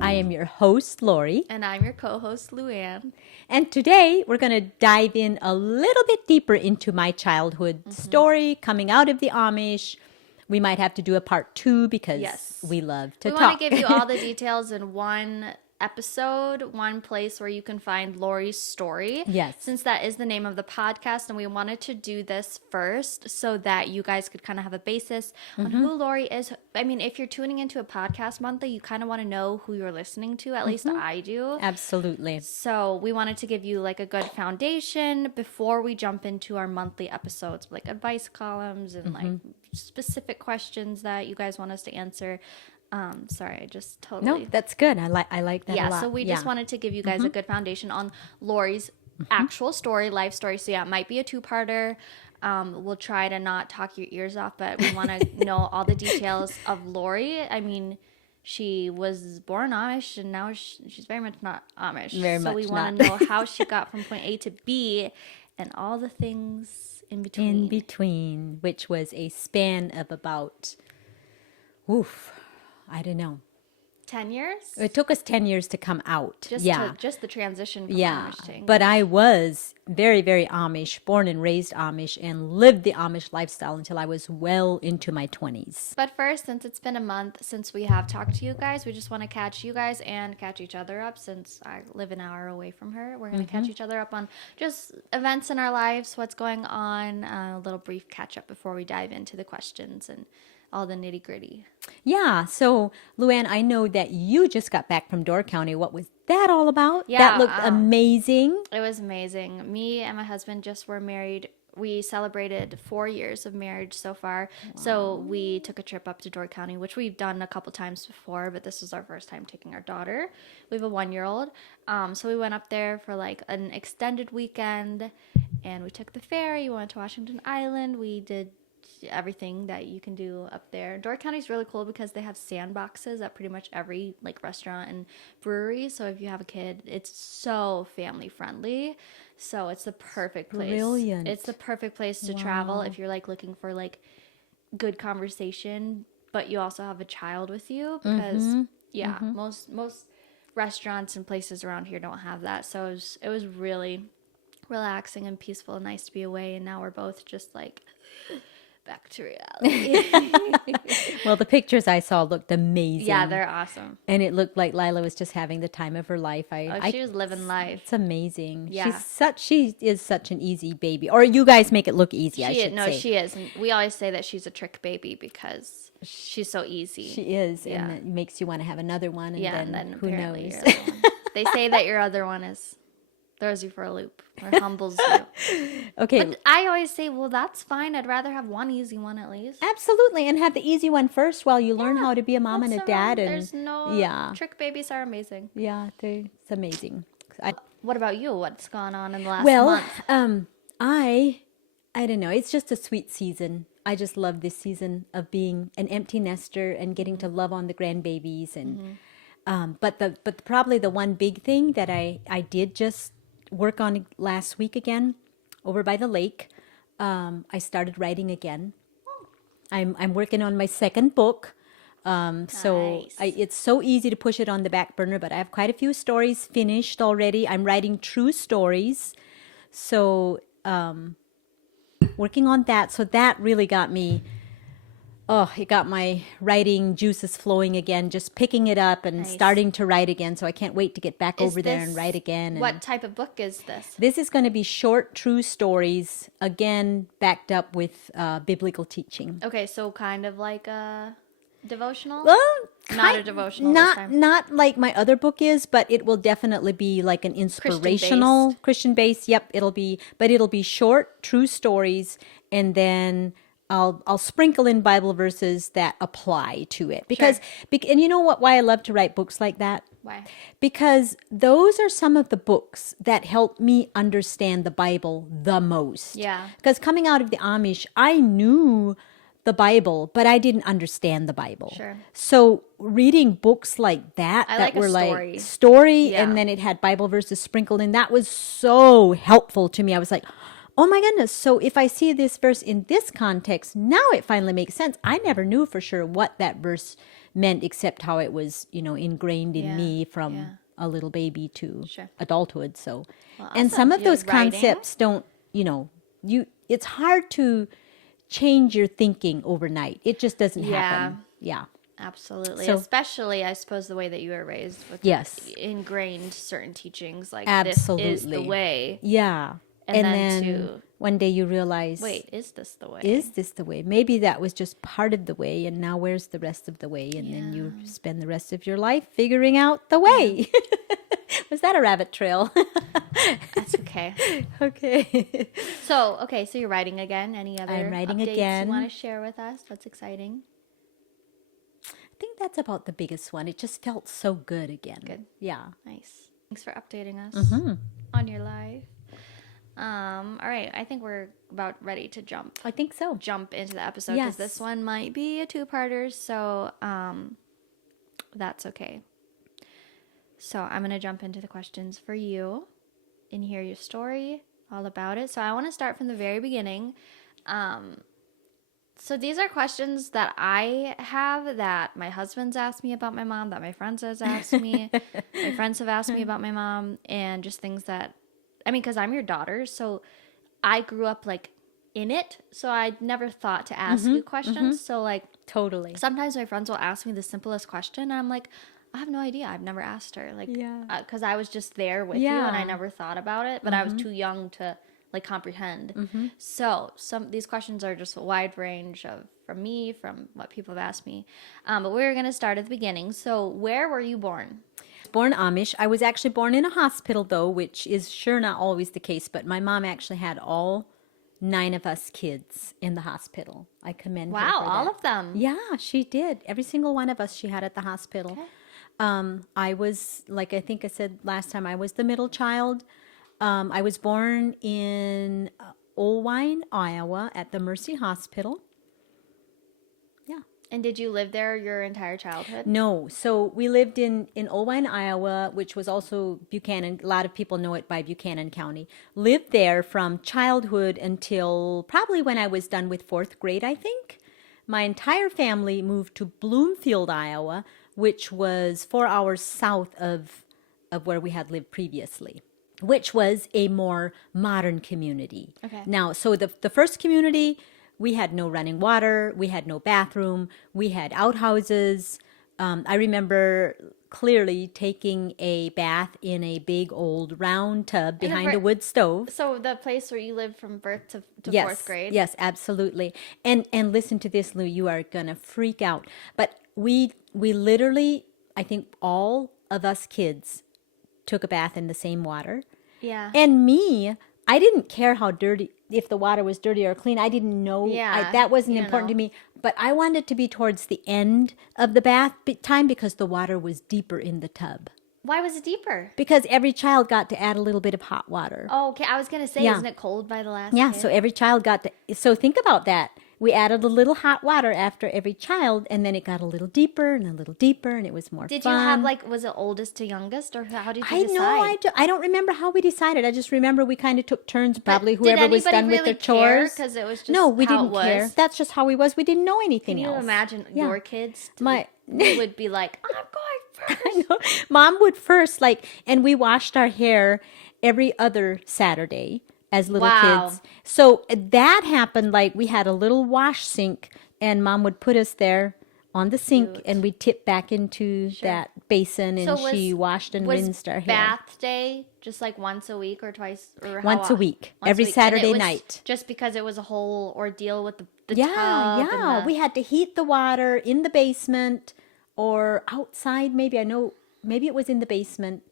I am your host, Laurie. And I'm your co-host, Luanne. And today we're going to dive in a little bit deeper into my childhood story coming out of the Amish. We might have to do a part 2 because we love to talk. We want to give you all the details in one episode, one place where you can find Laurie's story. Yes. Since that is the name of the podcast, and we wanted to do this first so that you guys could kind of have a basis on who Laurie is. I mean, if you're tuning into a podcast monthly, you kind of want to know who you're listening to. At least I do. Absolutely. So we wanted to give you like a good foundation before we jump into our monthly episodes, like advice columns and like specific questions that you guys want us to answer. Sorry, I just totally... No, that's good. I like that a lot. Yeah, so we just wanted to give you guys a good foundation on Laurie's actual story, life story. So yeah, it might be a 2-parter. We'll try to not talk your ears off, but we want to know all the details of Laurie. I mean, she was born Amish, and now she's very much not Amish. So we want to know how she got from point A to B and all the things in between. In between, which was a span of about... I don't know. 10 years? It took us 10 years to come out. Just the transition from Amish to English. But I was very, very Amish, born and raised Amish, and lived the Amish lifestyle until I was well into my 20s. But first, since it's been a month since we have talked to you guys, we just want to catch you guys and catch each other up. Since I live an hour away from her, we're going to catch each other up on just events in our lives, what's going on, a little brief catch up before we dive into the questions and all the nitty gritty. Yeah. So, Luanne, I know that you just got back from Door County. What was that all about? Yeah, that looked amazing. It was amazing. Me and my husband just were married. We celebrated 4 years of marriage so far. Wow. So we took a trip up to Door County, which we've done a couple times before, but this was our first time taking our daughter. We have a 1-year-old. So we went up there for like an extended weekend, and we took the ferry. We went to Washington Island. We did everything that you can do up there. Door County is really cool because they have sandboxes at pretty much every like restaurant and brewery. So if you have a kid, it's so family friendly. So it's the perfect place. Brilliant. It's the perfect place to travel if you're like looking for like good conversation, but you also have a child with you because most restaurants and places around here don't have that. So it was really relaxing and peaceful and nice to be away. And now we're both just like back to reality. Well, the pictures I saw looked amazing. Yeah, they're awesome. And it looked like Lila was just having the time of her life. She was living life. It's amazing. Yeah. She is such an easy baby. Or you guys make it look easy, She is. And we always say that she's a trick baby because she's so easy. She is. Yeah. And it makes you want to have another one. And then who knows? They say that your other one throws you for a loop or humbles you. Okay. But I always say, well, that's fine. I'd rather have one easy one at least. Absolutely. And have the easy one first while you learn how to be a mom and a dad. There's no... Trick babies are amazing. Yeah, it's amazing. What about you? What's gone on in the last month? I don't know. It's just a sweet season. I just love this season of being an empty nester and getting to love on the grandbabies. And but probably the one big thing that I did just work on last week again over by the lake. I started writing again. I'm working on my second book. So it's so easy to push it on the back burner, but I have quite a few stories finished already. I'm writing true stories. So working on that. So that really got me... it got my writing juices flowing again, just picking it up and starting to write again. So I can't wait to get back over there and write again. What type of book is this? This is going to be short, true stories, again, backed up with biblical teaching. Okay, so kind of like a devotional? Well, not a devotional this time. Not like my other book is, but it will definitely be like an inspirational, Christian-based. Yep, it'll be short, true stories, and then... I'll sprinkle in Bible verses that apply to it because and you know why I love to write books like that? Why? Because those are some of the books that help me understand the Bible the most. Yeah. Because coming out of the Amish, I knew the Bible, but I didn't understand the Bible. Sure. So reading books like that were like story, and then it had Bible verses sprinkled in, that was so helpful to me. I was like, oh my goodness. So if I see this verse in this context, now it finally makes sense. I never knew for sure what that verse meant except how it was, ingrained in Yeah, me from yeah. a little baby to Sure. adulthood. So, Well, and awesome. some of Do you those like writing? concepts don't, it's hard to change your thinking overnight. It just doesn't happen. Yeah. Absolutely. So- Especially, I suppose, the way that you were raised with Yes. ingrained certain teachings like Absolutely. this is the way. Yeah. And then then to- one day you realize, Wait, is this the way? is this the way? Maybe that was just part of the way, and now where's the rest of the way? And then you spend the rest of your life figuring out the way. Was that a rabbit trail? That's okay. Okay. So you're writing again. Any other I'm writing updates again. you want to share with us? That's exciting. I think that's about the biggest one. It just felt so good again. Good. Yeah. Nice. Thanks for updating us Mm-hmm. on your life. All right. I think we're about ready to jump I think so. into the episode because Yes. this one might be a two-parter. So that's okay. So I'm going to jump into the questions for you and hear your story all about it. So I want to start from the very beginning. So these are questions that I have that my husband's asked me about my mom, that my friends has asked me. My friends have asked me about my mom, and just things that, because I'm your daughter, so I grew up like in it. So I never thought to ask you questions. So like Totally. sometimes my friends will ask me the simplest question, and I'm like, I have no idea. I've never asked her. Like, Yeah. because I was just there with you, and I Yeah. never thought about it, but I was too young to like comprehend. So these questions are just a wide range from me, from what people have asked me. But we're going to start at the beginning. So where were you born? Born Amish. I was actually born in a hospital, though, which is sure not always the case. But my mom actually had all 9 of us kids in the hospital. I commend her Wow, for all that. of them. Yeah, she did. Every single one of us she had at the hospital. Okay. I was, like I think I said last time, I was the middle child. I was born in Olwine, Iowa, at the Mercy Hospital. Yeah. And did you live there your entire childhood? No. So we lived in Olwine, Iowa, which was also Buchanan. A lot of people know it by Buchanan County. Lived there from childhood until probably when I was done with 4th grade, I think. My entire family moved to Bloomfield, Iowa, which was 4 hours south of where we had lived previously, which was a more modern community. Okay. Now, so the first community, we had no running water, we had no bathroom, we had outhouses. I remember clearly taking a bath in a big old round tub behind a wood stove. So the place where you lived from birth to Yes, 4th grade? yes, absolutely. And listen to this, Lou, you are gonna freak out. But we literally, I think all of us kids took a bath in the same water. Yeah. And me, I didn't care how dirty, if the water was dirty or clean. I didn't know. Yeah, That wasn't you don't important to know. me. But I wanted to be towards the end of the bath time because the water was deeper in the tub. Why was it deeper? Because every child got to add a little bit of hot water. Oh, okay. I was going to say, Yeah. isn't it cold by the last Yeah, kid? so every child got to. So think about that. We added a little hot water after every child, and then it got a little deeper and a little deeper, and it was more Did fun. you have was it oldest to youngest, or how did you I decide? know. I don't remember how we decided. I just remember we kind of took turns. Probably But did whoever was anybody done with really their chores. Because it was just No, we how didn't it was? care. That's just how we was. We didn't know anything Can you else. imagine Yeah. your kids? My- They would be like, I'm going first. I know. Mom would first and we washed our hair every other Saturday as little Wow. kids. So that happened. We had a little wash sink, and Mom would put us there on the sink, Cute. and we'd tip back into that basin, and So she washed and was rinsed our hair. bath day just like once a week or twice or how Once a often? week, Once a every week. And it Saturday was night. Just because it was a whole ordeal with the Yeah, tub and yeah. the- We had to heat the water in the basement or outside. Maybe maybe it was in the basement.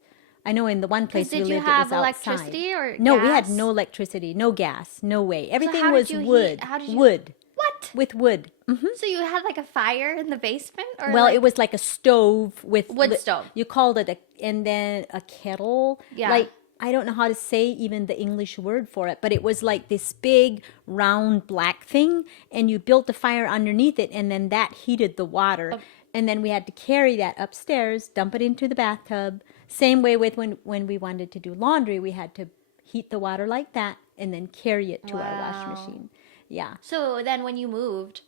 I know in the one place we did you lived, have it was electricity outside. or No, we had gas? no electricity, no gas, no way. Everything how did was you heat- wood. how did you- Wood What? with wood. So you had like a fire in the basement, or Well, like, it was like a stove with Wood stove. You called it and then a kettle. Yeah. I don't know how to say even the English word for it, but it was like this big round black thing, and you built a fire underneath it, and then that heated the water. And then we had to carry that upstairs, dump it into the bathtub. Same way with when we wanted to do laundry, we had to heat the water like that and then carry it to our wash Wow. machine. Yeah. So then when you moved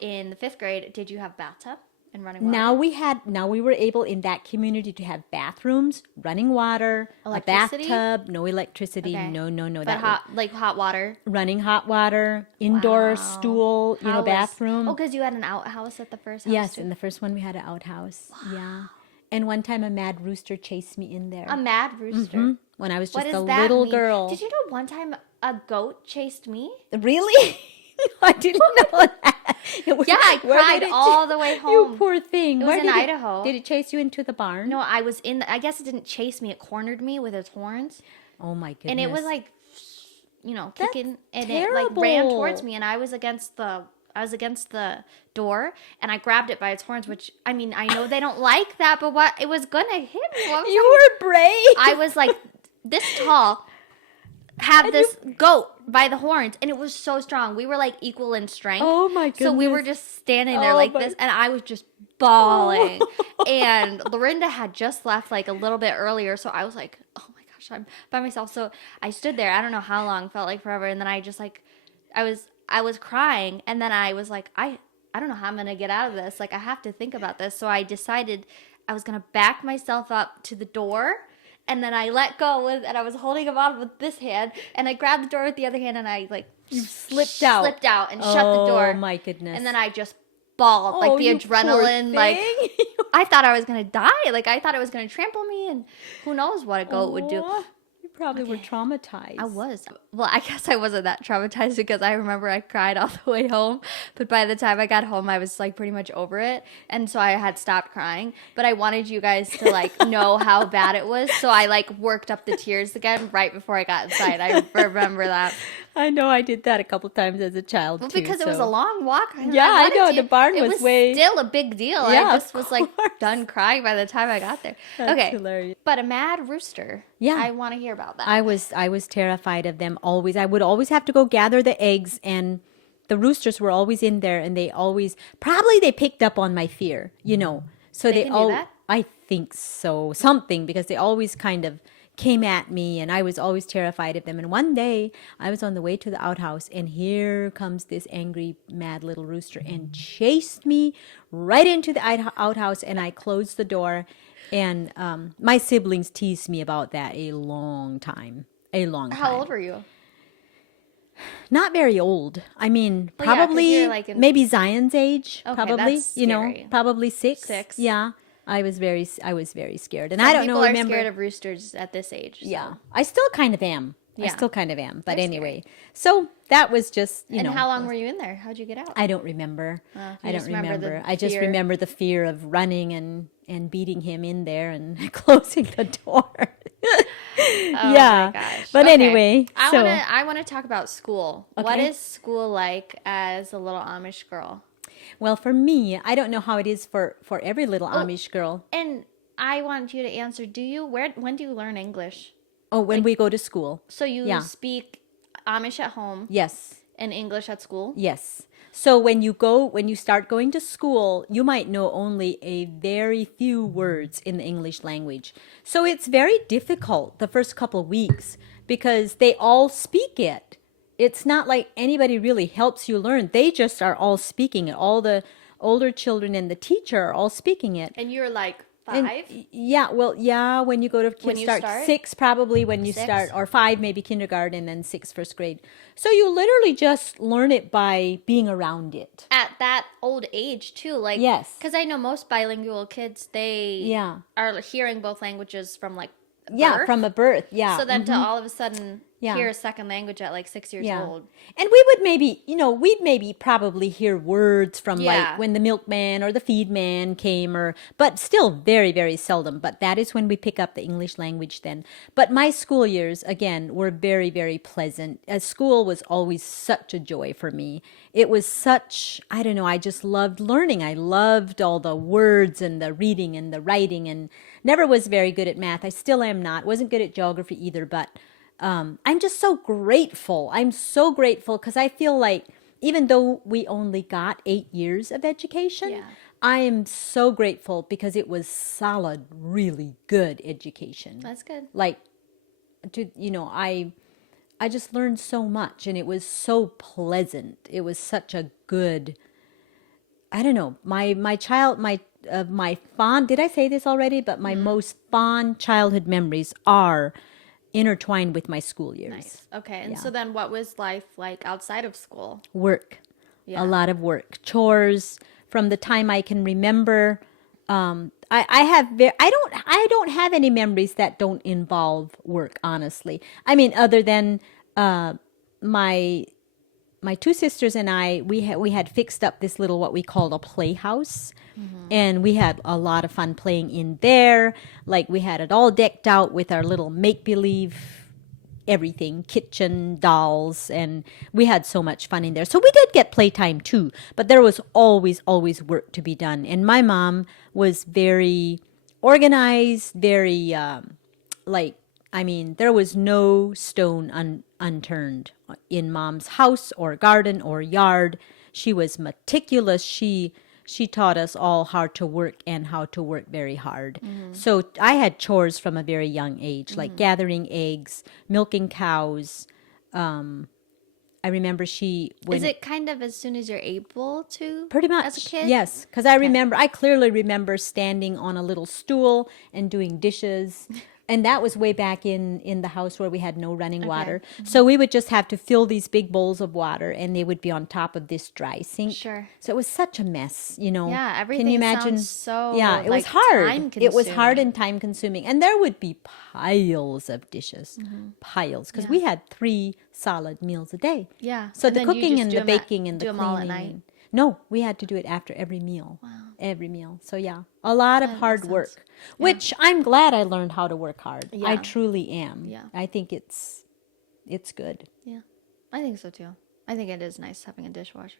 in the 5th grade, did you have bathtub and running water? Now we were able in that community to have bathrooms, running water, Electricity? a bathtub, no electricity, Okay. no. But That was hot water. running hot water, indoor Wow. stool, bathroom. Oh, because you had an outhouse at the first house Yes, too? in the first one we had an outhouse. Yeah. And one time a mad rooster chased me in there. A mad rooster. When I was What just does a that little mean? girl. Did you know one time a goat chased me? Really? I didn't know that. Yeah, I Where cried did it all the way You home. poor thing. It was Where in did Idaho. Did it chase you into the barn? No, I was I guess it didn't chase me. It cornered me with its horns. Oh my goodness. And it was like, That's kicking. And it like ran terrible. towards me. And I was against the door. And I grabbed it by its horns, which, I mean, I know they don't like that. But what? It was going to hit me. What was You were brave. I was like this tall, have this goat by the horns, and it was so strong. We were like equal in strength. Oh my goodness. So we were just standing there Oh like my- this, and I was just bawling. And Lorinda had just left like a little bit earlier, so I was like, oh my gosh, I'm by myself. So I stood there. I don't know how long, felt like forever, and then I just like, I was crying, and then I was like, I don't know how I'm gonna get out of this. Like I have to think about this. So I decided I was gonna back myself up to the door. And then I let go and I was holding him on with this hand, and I grabbed the door with the other hand, and I like slipped out and shut the door. Oh my goodness. And then I just bawled, like the you poor adrenaline, like thing. I thought I was gonna die, like I thought it was gonna trample me, and who knows what a goat would do. Oh, you probably were traumatized. I was. Well, I guess I wasn't that traumatized because I remember I cried all the way home. But by the time I got home, I was like pretty much over it. And so I had stopped crying. But I wanted you guys to like know how bad it was. So I like worked up the tears again right before I got inside. I remember that. I know I did that a couple times as a child Well, too. because it was so- a long walk. Yeah, I wanted know, to- the barn it was way- still a big deal. Yeah, I of just was like course. done crying by the time I got there. That's Okay. hilarious. But a mad rooster. Yeah. I want to hear about that. I was terrified of them always. I would always have to go gather the eggs, and the roosters were always in there, and they always they picked up on my fear, So They can do that? I think so, something, because they always kind of came at me, and I was always terrified of them. And one day I was on the way to the outhouse, and here comes this angry, mad little rooster and chased me right into the outhouse, and I closed the door. And my siblings teased me about that a long time. How old were you? Not very old. I mean, Well, yeah, 'cause probably you're like in- maybe Zion's age. Okay, Probably, that's scary. probably 6. 6. Yeah, I was very scared, and Some I don't people know. are Remember? scared of roosters at this age. So. Yeah, I still kind of am. I Yeah. still kind of am. But They're anyway, so that was just And how long were you in there? How'd you get out? I don't remember. You I don't just remember the remember. I just fear. remember the fear of running and beating him in there and closing the door. Oh yeah. my gosh. But Okay. anyway, so I wanna talk about school. What Okay. is school like as a little Amish girl? well, for me, I don't know how it is for every little Oh. Amish girl. And I want you to answer, when do you learn English? Oh, when we go to school. So you Yeah. speak Amish at home Yes. and English at school? Yes. So when you start going to school, you might know only a very few words in the English language. So it's very difficult the first couple of weeks because they all speak it. It's not like anybody really helps you learn. They just are all speaking it. All the older children and the teacher are all speaking it. And you're like And 5? yeah, when you go to When you start start? 6 probably when you 6? start, or 5 maybe kindergarten, and then 6 first grade. So you literally just learn it by being around it. At that old age too, like Yes. because I know most bilingual kids they Yeah. are hearing both languages from like Yeah, birth. from a birth. Yeah. So then to all of a sudden Yeah. hear a second language at like 6 years yeah. old. And we would maybe, we'd maybe probably hear words from Yeah. like when the milkman or the feed man came, but still very, very seldom. But that is when we pick up the English language then. But my school years, again, were very, very pleasant. School was always such a joy for me. It was such, I don't know, I just loved learning. I loved all the words and the reading and the writing, and never was very good at math. I still am not. Wasn't good at geography either, but I'm just so grateful. I'm so grateful because I feel like even though we only got 8 years of education, Yeah. I am so grateful because it was solid, really good education. That's good. Like, I just learned so much, and it was so pleasant. It was such a good, I don't know, my fond, did I say this already? But my most fond childhood memories are intertwined with my school years. Nice. Okay. And Yeah. so then what was life like outside of school? Work, Yeah. a lot of work, chores from the time I can remember. I don't have any memories that don't involve work, honestly. I mean, other than my my two sisters and I, we had fixed up this little what we called a playhouse, and we had a lot of fun playing in there. Like we had it all decked out with our little make believe everything, kitchen dolls, and we had so much fun in there. So we did get playtime too, but there was always work to be done. And my mom was very organized, very I mean, there was no stone unturned in Mom's house or garden or yard. She was meticulous. She taught us all how to work and how to work very hard. So I had chores from a very young age, like gathering eggs, milking cows. I remember Is it kind of as soon as you're able to? pretty much, As a kid? yes, because I clearly remember standing on a little stool and doing dishes. And that was way back in the house where we had no running water. So we would just have to fill these big bowls of water, and they would be on top of this dry sink. Sure. So it was such a mess, you know. Yeah, everything Can you imagine? sounds so, yeah, it was like, hard. It was hard time-consuming. and time consuming, and there would be piles of dishes, piles, because we had 3 solid meals a day. Yeah. So And the then you cooking just and do the 'em at- baking and the do 'em cleaning. all at night? No, we had to do it after every meal. Wow. Every meal. So yeah, a lot of That hard makes work, sense. which I'm glad I learned how to work hard. I Yeah. truly am. Yeah. I think it's good. Yeah. I think so too. I think it is nice having a dishwasher.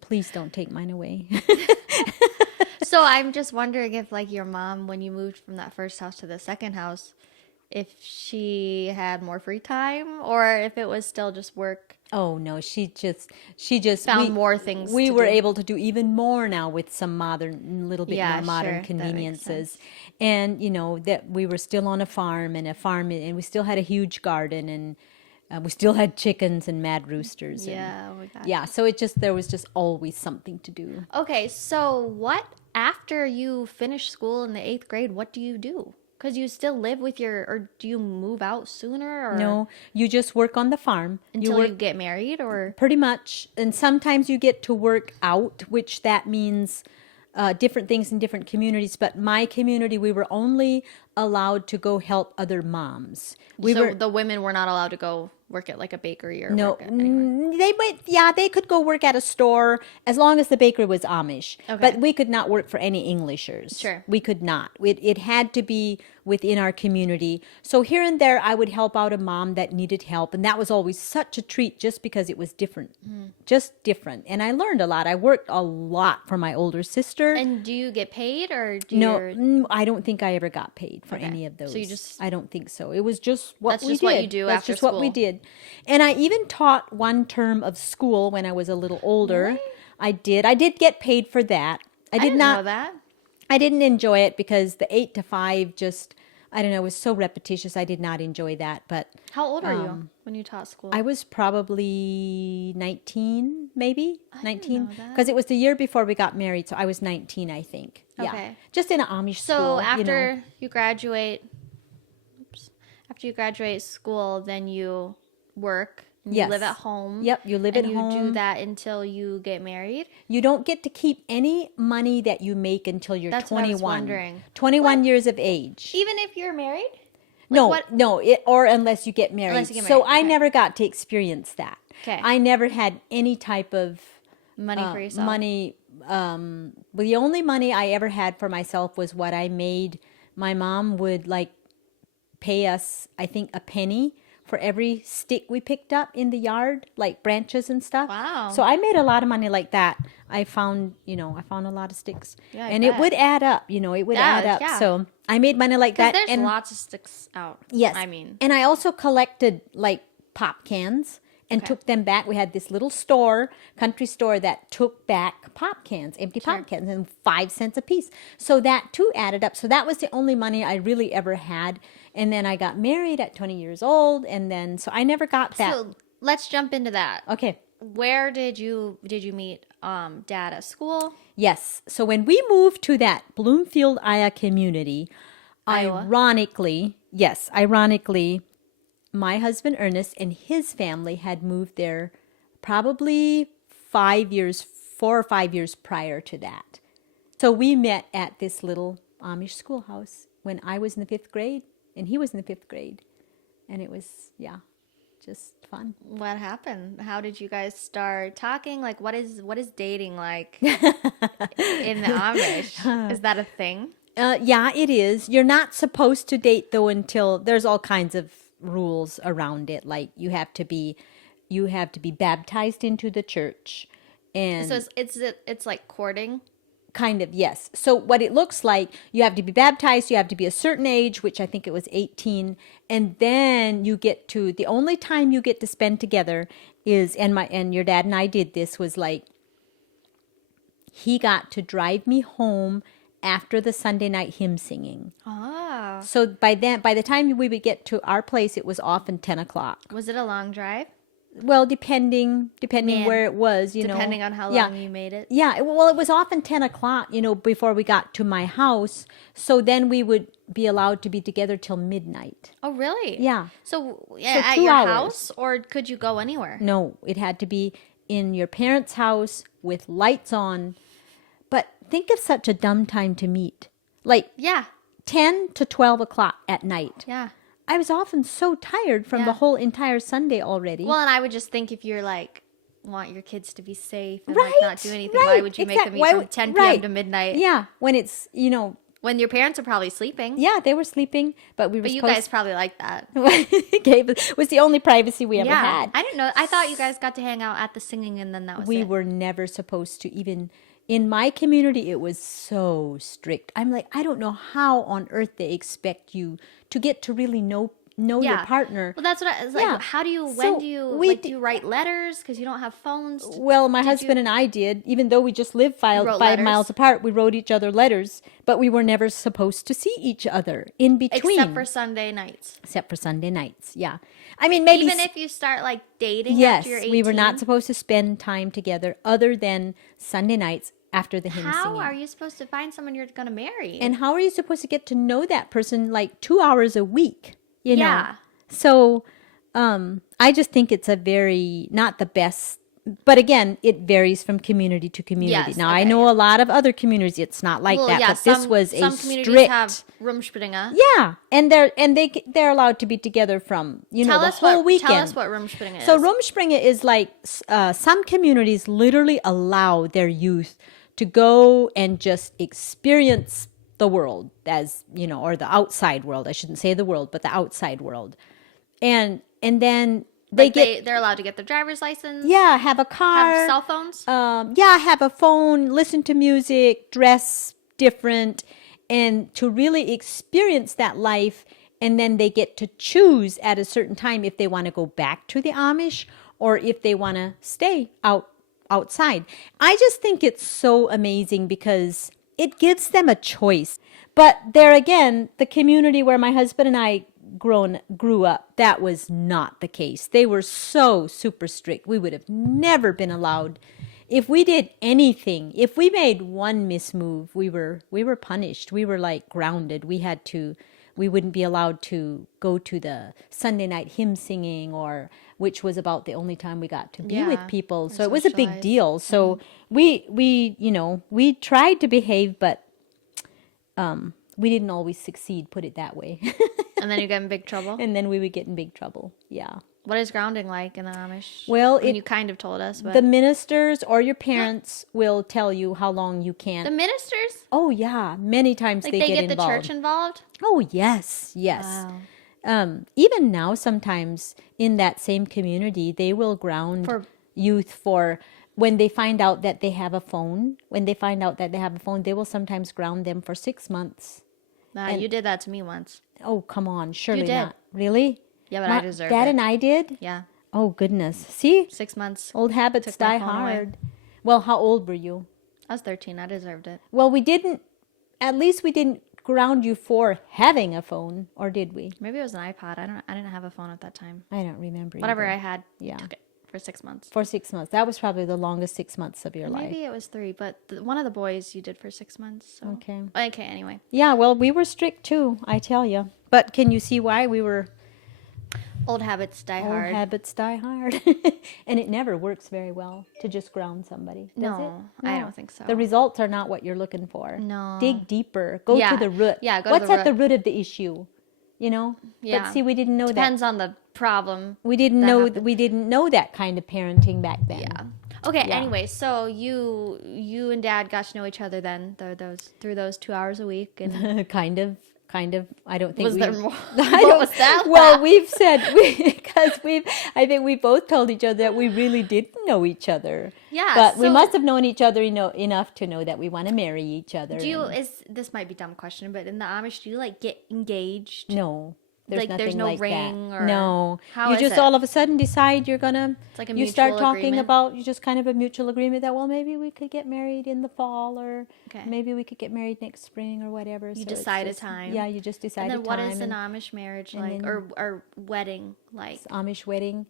Please don't take mine away. So I'm just wondering if, like, your mom, when you moved from that first house to the second house, if she had more free time or if it was still just work. Oh no, she just Found more things We to were do. able to do even more now with some little bit Yeah, more modern sure, that makes conveniences, and you know that we were still on a farm, and we still had a huge garden, and we still had chickens and mad roosters. Yeah, we got Yeah, so there was just always something to do. Okay, so what, after you finish school in the 8th grade, what do you do? Because you still live with or do you move out sooner? Or No, you just work on the farm. until work you get married, or? pretty much, and sometimes you get to work out, which that means different things in different communities. But my community, we were only allowed to go help other moms. So the women were not allowed to go work at like a bakery or No, work at anywhere. they went. Yeah, they could go work at a store as long as the bakery was Amish. Okay. But we could not work for any Englishers. Sure. We could not. It had to be within our community. So here and there, I would help out a mom that needed help, and that was always such a treat, just because it was different, just different. And I learned a lot. I worked a lot for my older sister. And do you get paid, or do No, you? I don't think I ever got paid for Okay. any of those. So you just- I don't think so. It was just what That's we just did. what you do That's after just what we school. did. And I even taught one term of school when I was a little older. Really? I did. I did get paid for that. I did didn't not know that. I didn't enjoy it because the 8 to 5 just, I don't know, was so repetitious. I did not enjoy that. But How old are you when you taught school? I was probably 19, maybe 19, know that. because it was the year before we got married. So I was 19, I think. Yeah. Okay. Just in an Amish So school. after you graduate, after you graduate school, then you work. And Yes. You live at home. Yep, you live and at you do home. that until you get married. You don't get to keep any money that you make until you're That's what I 21. was wondering. 21 years of age. Even if you're married? No, what- no, or unless you get married. Unless you get So married, I okay. never got to experience that. Okay. I never had any type of Money for yourself. money. The only money I ever had for myself was what I made. My mom would like pay us, I think, a penny for every stick we picked up in the yard, like branches and stuff. Wow. So I made a lot of money like that. I found a lot of sticks. Yeah, I and it bet. would add up, it would Yeah, add up. yeah. So I made money like Because that. there's lots of sticks out. Yes. I mean. And I also collected like pop cans and took them back. We had this little store, country store, that took back pop cans, empty pop cans, and 5 cents a piece. So that too added up. So that was the only money I really ever had. And then I got married at 20 years old, and then so I never got that. So let's jump into that. Okay. Where did you meet Dad at school? Yes. So when we moved to that Bloomfield, Iowa community, Iowa? ironically, my husband Ernest and his family had moved there probably 4 or 5 years prior to that. So we met at this little Amish schoolhouse when I was in the 5th grade and he was in the 5th grade. And it was, just fun. What happened? How did you guys start talking? Like, what is dating like in the Amish? Is that a thing? Yeah, it is. You're not supposed to date though until there's all kinds of rules around it. Like you have to be baptized into the church, and So it's like courting. kind of, yes. So what it looks like, you have to be baptized, you have to be a certain age, which I think it was 18, and then you get to, the only time you get to spend together is, and your dad and I did this, was like, he got to drive me home after the Sunday night hymn singing. Oh. So by the time we would get to our place, it was often 10 o'clock. Was it a long drive? Well, depending where it was, Depending on how long you made it? Yeah, well, it was often 10 o'clock, before we got to my house. So then we would be allowed to be together till midnight. Oh, really? Yeah. So at 2 your hours. house, or could you go anywhere? No, it had to be in your parents' house with lights on. But think of such a dumb time to meet. Like Yeah. 10 to 12 o'clock at night. Yeah. I was often so tired from the whole entire Sunday already. Well, and I would just think if you're like, want your kids to be safe and Right, not do anything, why would you make them eat from 10 p.m. to midnight? Yeah, when it's, When your parents are probably sleeping. yeah, they were sleeping, but we were But you guys probably like that. it was the only privacy we ever had. I didn't know. I thought you guys got to hang out at the singing and then that was We it. were never supposed to even, in my community, it was so strict. I'm like, I don't know how on earth they expect you to get to really know your partner. Well, that's what I was like. Yeah. How do you, So when do you, we do you write letters? Because you don't have phones. Well, my husband and I did, even though we just lived five letters? miles apart, we wrote each other letters, but we were never supposed to see each other in between. Except for Sunday nights. Except for Sunday nights, yeah. I mean, maybe... Even if you start like dating yes, after you're 18. we were not supposed to spend time together other than Sunday nights after the hymn singing. How are you supposed to find someone you're going to marry? And how are you supposed to get to know that person like 2 hours a week, you know? Yeah. So I just think it's a very, not the best, but again, it varies from community to community. Yes, now, okay, I know a lot of other communities, it's not like that, but this was a some communities strict... have Rumspringa. Yeah, and they're allowed to be together from, the whole weekend. Tell us what Rumspringa is. So Rumspringa is like, some communities literally allow their youth to go and just experience the world, as, or the outside world. I shouldn't say the world, but the outside world. And then they're allowed to get their driver's license. Yeah, have a car. Have cell phones. Have a phone, listen to music, dress different, and to really experience that life. And then they get to choose at a certain time if they want to go back to the Amish or if they want to stay outside. I just think it's so amazing because it gives them a choice. But there again, the community where my husband and I grew up, that was not the case. They were so super strict. We would have never been allowed. If we did anything, if we made one mismove, we were punished. We were like grounded. We wouldn't be allowed to go to the Sunday night hymn singing, which was about the only time we got to be with people. So it was a big deal. So we tried to behave, but we didn't always succeed, put it that way. And then you get in big trouble? And then we would get in big trouble, yeah. What is grounding like in the Amish? Well, you kind of told us. But... The ministers or your parents will tell you how long you can. The ministers? Oh, yeah. Many times they get involved. They get the church involved? Oh, yes. Wow. Even now, sometimes in that same community, they will ground youth for... When they find out that they have a phone, they will sometimes ground them for 6 months. You did that to me once. Oh, come on. Surely You did. not. Really? Yeah, but I deserved it. Dad and I did? Yeah. Oh, goodness. See? 6 months. Old habits Took my die phone away. hard. Well, how old were you? I was 13. I deserved it. Well, at least we didn't ground you for having a phone, or did we? Maybe it was an iPod. I didn't have a phone at that time. I don't remember Whatever either. I had, Yeah. took it for 6 months. For 6 months. That was probably the longest 6 months of your life. Maybe it was 3, but one of the boys you did for 6 months. So. Okay. Okay, anyway. Yeah, well, we were strict too, I tell you. But can you see why we were? Old habits die hard. Old habits die hard. And it never works very well to just ground somebody, does No, it? I don't think so. The results are not what you're looking for. No. Dig deeper. Go Yeah. to the root. Yeah, go to What's the at the root. root of the issue? You know? Yeah. But see, we didn't know Depends on the problem. We didn't that know happened. we didn't know that kind of parenting back then. Yeah. Okay, Yeah. anyway, so you and Dad got to know each other then through those 2 hours a week, and kind of. I don't think was we, there more? I What don't, was that? Well, we've said I think we both told each other that we really didn't know each other. Yeah, But we so- must have known each other enough to know that we want to marry each other. Do you and- this might be a dumb question, but in the Amish, do you like get engaged? No. There's Like, nothing there's no like ring that. or- No. How you is just it? all of a sudden decide you're gonna. It's like a you start mutual talking agreement? about you just kind of a mutual agreement that well maybe we could get married in the fall or Okay. maybe we could get married next spring or whatever. You So it's decide a just- time. Yeah, you just decide And then a what time. is an and Amish marriage and like, then- or wedding like? Amish wedding?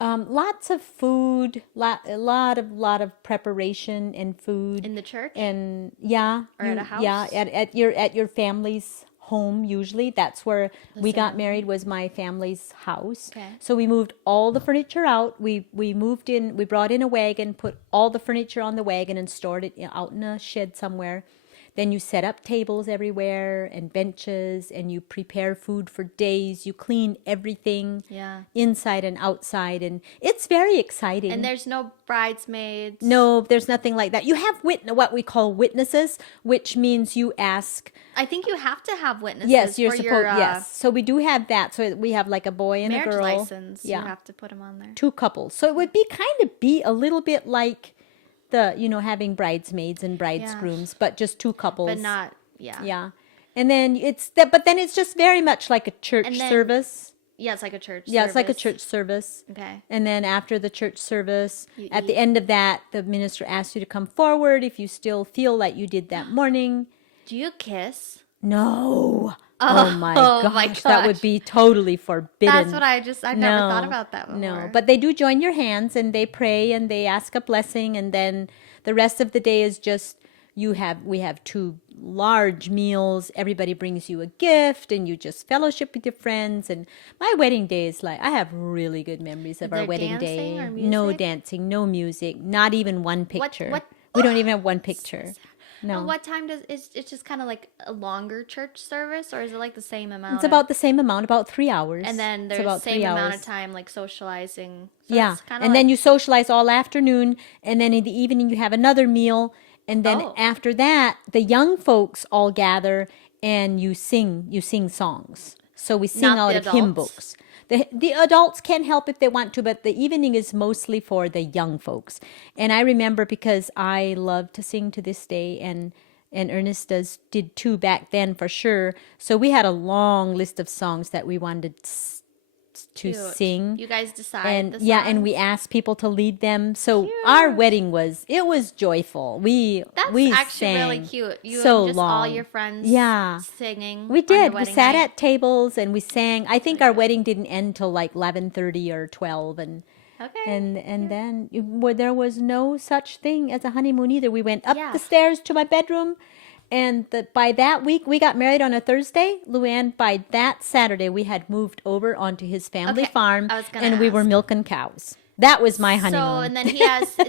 Lots of food, a lot of preparation and food. In the church? And yeah, Or at a house? Yeah, at your family's home usually. That's where we got married, was my family's house. Okay. So we moved all the furniture out. We moved in. We brought in a wagon, put all the furniture on the wagon, and stored it out in a shed somewhere. Then you set up tables everywhere and benches, and you prepare food for days. You clean everything, Yeah. inside and outside, and it's very exciting. And there's no bridesmaids. No, there's nothing like that. You have what we call witnesses, which means you ask. I think you have to have witnesses. Yes, you're for supposed. your, Yes, so we do have that. So we have like a boy and a marriage girl. license. Yeah, You have to put them on there. 2 couples. So it would be a little bit like having bridesmaids and bridegrooms, but just 2 couples. But not, yeah. Yeah, and then but then it's just very much like a church And then- service. Yeah, it's like a church Yeah, it's like a service. church service. Okay. And then after the church service, You at the eat. end of that, the minister asks you to come forward if you still feel like you did that morning. Do you kiss? No. Oh my oh my gosh, that would gosh. be totally forbidden. That's what I've never thought about that before. No, but they do join your hands and they pray and they ask a blessing, and then the rest of the day is just we have 2 large meals. Everybody brings you a gift and you just fellowship with your friends. And my wedding day is like, I have really good memories of Is our there wedding dancing day. or No music? dancing, no music, not even one picture. what- We don't even have one picture. No. What time is it's just kind of like a longer church service, or is it like the same amount? It's about the same amount, about 3 hours. and then It's there's about the same 3 amount hours. of time like socializing. So Yeah, it's kinda and then like- you socialize all afternoon, and then in the evening you have another meal, and then Oh. after that, the young folks all gather and you sing songs. So we sing Not out the of hymn adults? books. The adults can help if they want to, but the evening is mostly for the young folks. And I remember, because I love to sing to this day, and Ernest did too back then for sure. So we had a long list of songs that we wanted to Cute. sing. You guys decide. And the yeah, and songs? we asked people to lead them. So our wedding was joyful. That's we actually really sang cute. You so and just all long. your friends Yeah. singing. We on your did. We wedding sat night. at tables and we sang. I think our wedding didn't end till like 11:30 or 12, and Okay. and then there was no such thing as a honeymoon either. We went up Yeah. the stairs to my bedroom, and by that week we got married on a Thursday. Luanne, by that Saturday we had moved over onto his family Okay, farm, I was gonna and we were ask. milking cows. That was my honeymoon. So and then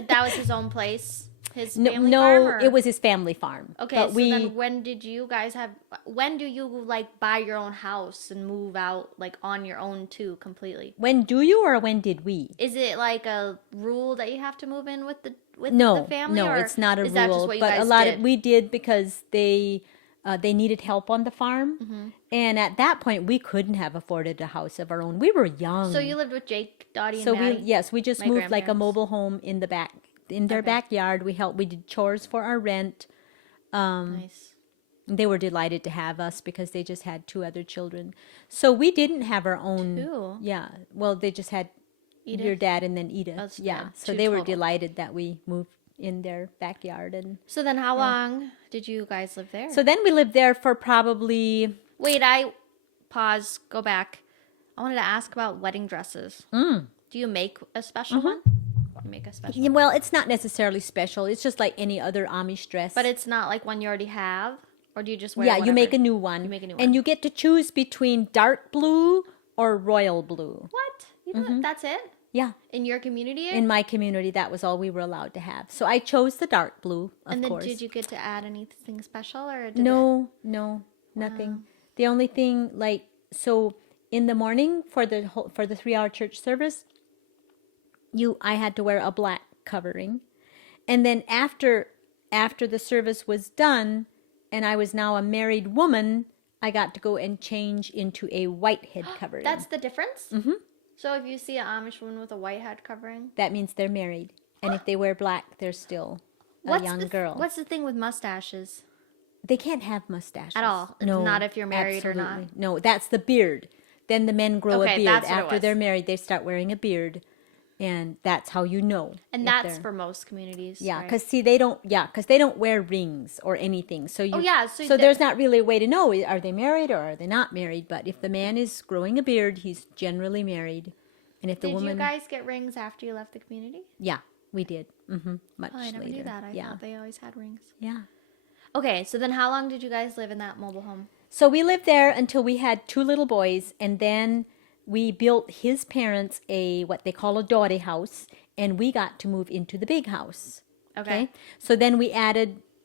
that was his own place, his no, family farm. Or? it was his family farm. Okay, But so we, then when did you guys have? When do you like buy your own house and move out like on your own too completely? when do you, or when did we? Is it like a rule that you have to move in with the No, family? no, or it's not a is rule. that just what you but guys a lot did? of we did because they needed help on the farm, Mm-hmm. and at that point we couldn't have afforded a house of our own. We were young, So you lived with Jake, Dottie, and so Maddie? we just My moved like a grandparents. mobile home in the back, in their Okay. backyard. We did chores for our rent. Nice. They were delighted to have us because they just had 2 other children. So we didn't have our own. 2? Yeah. Well, they just had. your dad and then Edith. That's yeah. good. So Two they were total. delighted that we moved in their backyard. And So then how long did you guys live there? so then we lived there for probably... Wait, I pause, go back. I wanted to ask about wedding dresses. Do you make a special one? You make a special Yeah, well, it's not necessarily special. It's just like any other Amish dress. But it's not like one you already have? Or do you just wear yeah, whatever? you make a new one. You make a new And one. you get to choose between dark blue or royal blue. What? You know, that's it? Yeah. In your community? In my community, that was all we were allowed to have. So I chose the dark blue, of and then course. did you get to add anything special? Or did No, nothing. The only thing, like, so in the morning for the 3-hour church service, I had to wear a black covering. And then after the service was done, and I was now a married woman, I got to go and change into a white head covering. That's the difference? Mm-hmm. So if you see an Amish woman with a white head covering? That means they're married. And if they wear black, they're still a young girl. What's the thing with mustaches? They can't have mustaches. At all? No. Not if you're married or not? Absolutely. No, that's the beard. Then the men grow a Okay, beard. that's what it After was. they're married, they start wearing a beard. And that's how you know. And if that's they're- for most communities. Yeah, right? because see, they don't wear rings or anything. So you, yeah, so so there's not really a way to know, are they married or are they not married? But if the man is growing a beard, he's generally married. And if the Did woman, you guys get rings after you left the community? yeah, we did. Much Oh, I never later. knew that. I yeah, thought they always had rings. yeah. Okay, so then how long did you guys live in that mobile home? So we lived there until we had 2 little boys, and then we built his parents what they call a dowry house, and we got to move into the big house. Okay. So then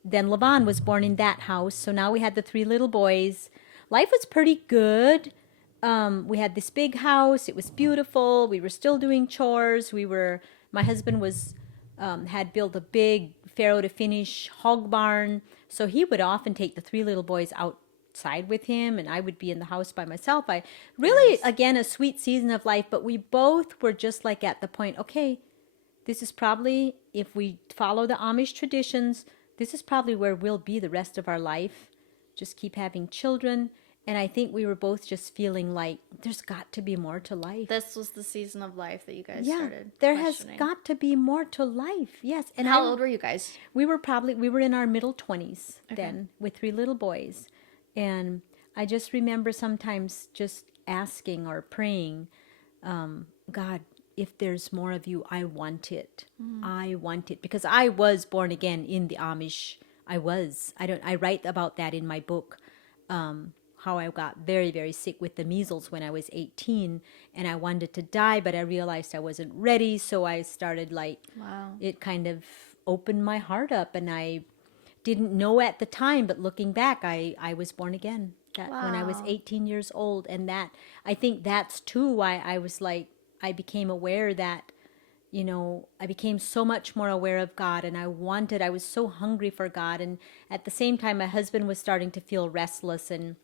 then Lauanne was born in that house. So now we had the 3 little boys. Life was pretty good. We had this big house. It was beautiful. We were still doing chores. My husband had built a big Pharaoh to finish hog barn. So he would often take the 3 little boys outside with him, and I would be in the house by myself. Again, a sweet season of life, but we both were just like at the point, okay, this is probably, if we follow the Amish traditions, this is probably where we'll be the rest of our life. Just keep having children. And I think we were both just feeling like there's got to be more to life. This was the season of life that you guys started there questioning. has got to be more to life. Yes. And how old were you guys? We were in our middle 20s then with 3 little boys. And I just remember sometimes just asking or praying, God, if there's more of you, I want it. I want it. Because I was born again in the Amish. I write about that in my book. How I got very, very sick with the measles when I was 18, and I wanted to die, but I realized I wasn't ready, so I started it kind of opened my heart up, and I didn't know at the time, but looking back, I was born again when I was 18 years old, and I think that's too why I was I became aware that, I became so much more aware of God, and I was so hungry for God, and at the same time, my husband was starting to feel restless, and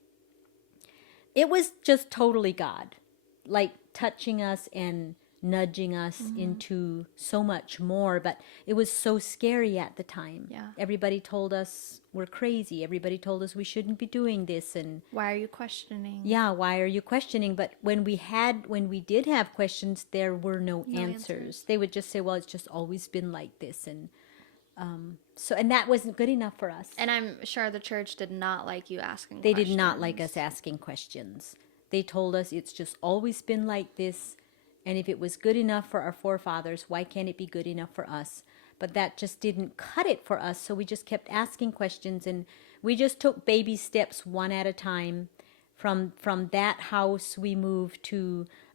it was just totally God, touching us and nudging us into so much more. But it was so scary at the time. Yeah. Everybody told us we're crazy. Everybody told us we shouldn't be doing this. And why are you questioning? yeah, why are you questioning? But when we did have questions, there were no answers. They would just say, well, it's just always been like this. And and that wasn't good enough for us. And I'm sure the church did not like you asking They questions. did not like us asking questions. They told us it's just always been like this. And if it was good enough for our forefathers, why can't it be good enough for us? But that just didn't cut it for us. So we just kept asking questions, and we just took baby steps one at a time. From that house, we moved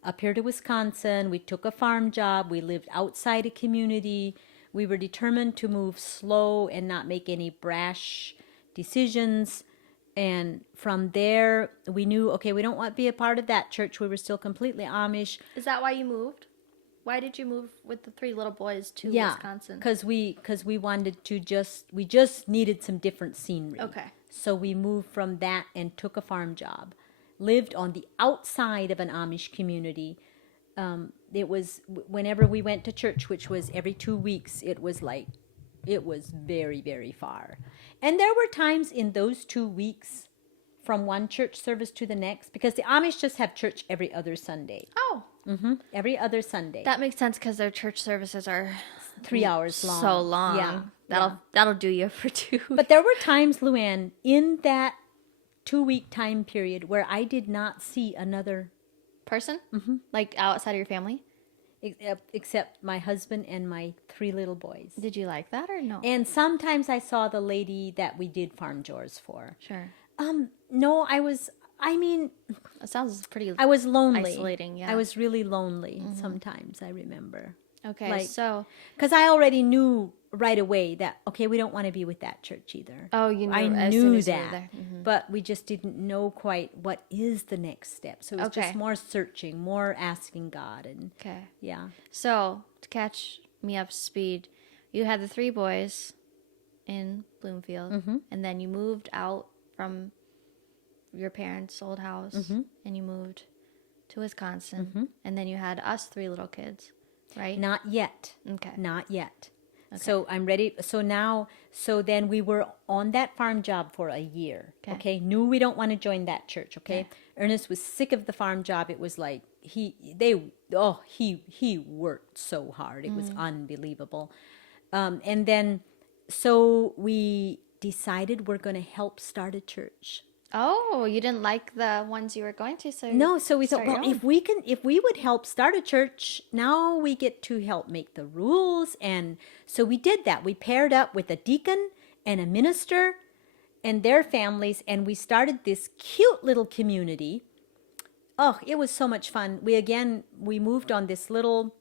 up here to Wisconsin. We took a farm job. We lived outside a community. We were determined to move slow and not make any brash decisions. And from there, we knew, okay, we don't want to be a part of that church. We were still completely Amish. Is that why you moved? Why did you move with the 3 little boys to Wisconsin? because we wanted to we just needed some different scenery. Okay. So we moved from that and took a farm job. Lived on the outside of an Amish community. It was, whenever we went to church, which was every 2 weeks, it was very, very far. And there were times in those 2 weeks from one church service to the next, because the Amish just have church every other Sunday. Oh. Every other Sunday. That makes sense because their church services are 3 hours long. so long. Yeah. That'll do you for 2 weeks. But there were times, Luanne, in that 2-week time period where I did not see another person? Like outside of your family? except my husband and my 3 little boys. Did you like that or no? And sometimes I saw the lady that we did farm chores for. Sure. No, It sounds pretty I was lonely. isolating, yeah. I was really lonely sometimes, I remember. Okay, so... Because I already knew right away that, okay, we don't want to be with that church either. Oh, you knew I as knew soon as you were that, there. but we just didn't know quite what is the next step. So it was just Okay. more searching, more asking God. And Okay. yeah. So, to catch me up to speed, you had the 3 boys in Bloomfield, and then you moved out from your parents' old house, and you moved to Wisconsin, and then you had us 3 little kids, right? Not yet. Okay. Not yet. So I'm ready. So then we were on that farm job for a year. Okay. Knew we don't want to join that church. Okay. Ernest was sick of the farm job. It was like he worked so hard. It was unbelievable. And then, so we decided we're going to help start a church. Oh, you didn't like the ones you were going to, so... No, so we thought, start well, your own. if we would help start a church, now we get to help make the rules. And so we did that. We paired up with a deacon and a minister and their families, and we started this cute little community. Oh, it was so much fun. We moved on this little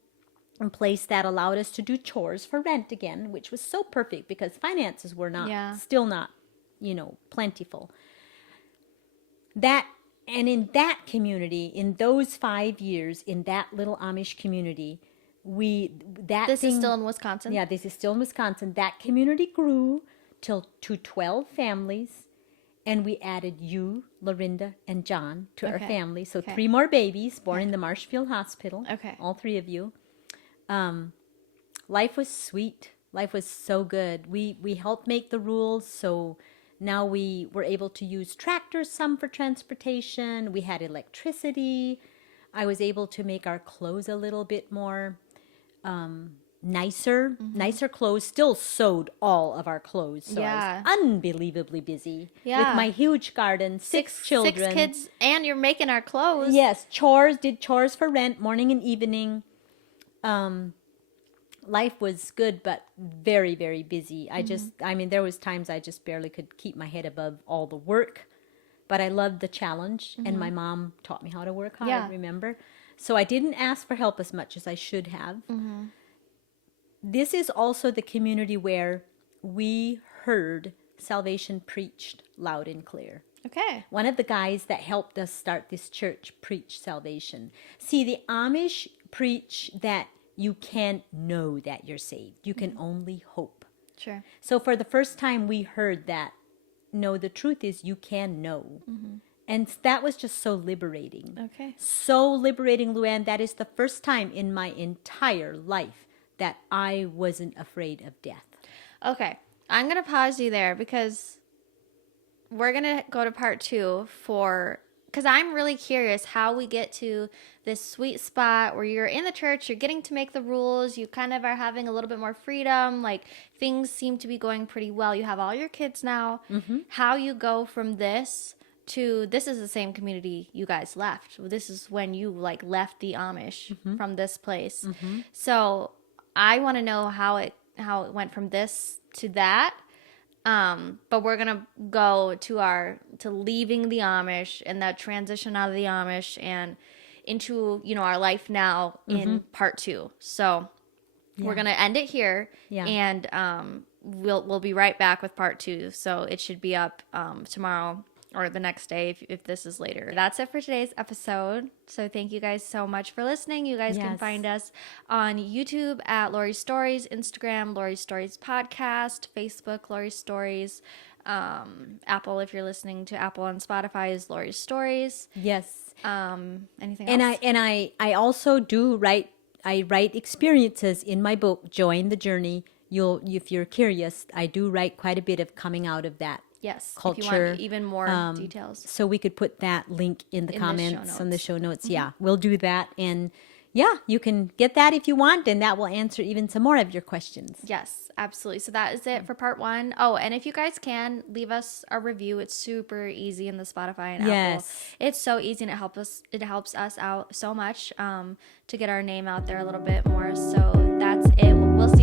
place that allowed us to do chores for rent again, which was so perfect because finances were still not, plentiful. In that community, in those 5 years, in that little Amish community, This is still in Wisconsin? Yeah, this is still in Wisconsin. That community grew to 12 families, and we added you, Lorinda, and John to our family. So 3 more babies born in the Marshfield Hospital. Okay. All 3 of you. Life was sweet. Life was so good. We helped make the rules, so now we were able to use tractors, some for transportation. We had electricity. I was able to make our clothes a little bit more nicer clothes. Still sewed all of our clothes. So I was unbelievably busy with my huge garden, 6 children. 6 kids, and you're making our clothes. Yes, did chores for rent, morning and evening. Life was good, but very, very busy. There was times I just barely could keep my head above all the work, but I loved the challenge, and my mom taught me how to work hard, remember? So I didn't ask for help as much as I should have. This is also the community where we heard salvation preached loud and clear. Okay. One of the guys that helped us start this church preached salvation. See, the Amish preach that you can't know that you're saved. You can only hope. Sure. So for the first time, we heard that, no, the truth is you can know. And that was just so liberating. Okay. So liberating, Luanne. That is the first time in my entire life that I wasn't afraid of death. Okay. I'm going to pause you there because we're going to go to part 2 because I'm really curious how we get to this sweet spot where you're in the church, you're getting to make the rules, you kind of are having a little bit more freedom, like things seem to be going pretty well. You have all your kids now. How you go from this to, this is the same community you guys left. This is when you left the Amish from this place. So I want to know how it went from this to that. But we're going to go to leaving the Amish and that transition out of the Amish and into, our life now in part 2. So we're going to end it here and, we'll be right back with part 2. So it should be up, tomorrow or the next day if this is later. That's it for today's episode. So thank you guys so much for listening. You guys can find us on YouTube at Laurie Stories, Instagram, Laurie Stories Podcast, Facebook, Laurie Stories, Apple, if you're listening to Apple and Spotify, is Laurie Stories. Yes. Anything else? I also do write experiences in my book, Join the Journey. If you're curious, I do write quite a bit of coming out of that. Yes, culture. if you want even more details. So we could put that link in the comments on the show notes. Yeah, we'll do that. And yeah, you can get that if you want, and that will answer even some more of your questions. Yes, absolutely. So that is it for part 1. Oh, and if you guys can leave us a review, it's super easy in the Spotify and Apple. Yes. It's so easy, and it helps us out so much to get our name out there a little bit more. So that's it. We'll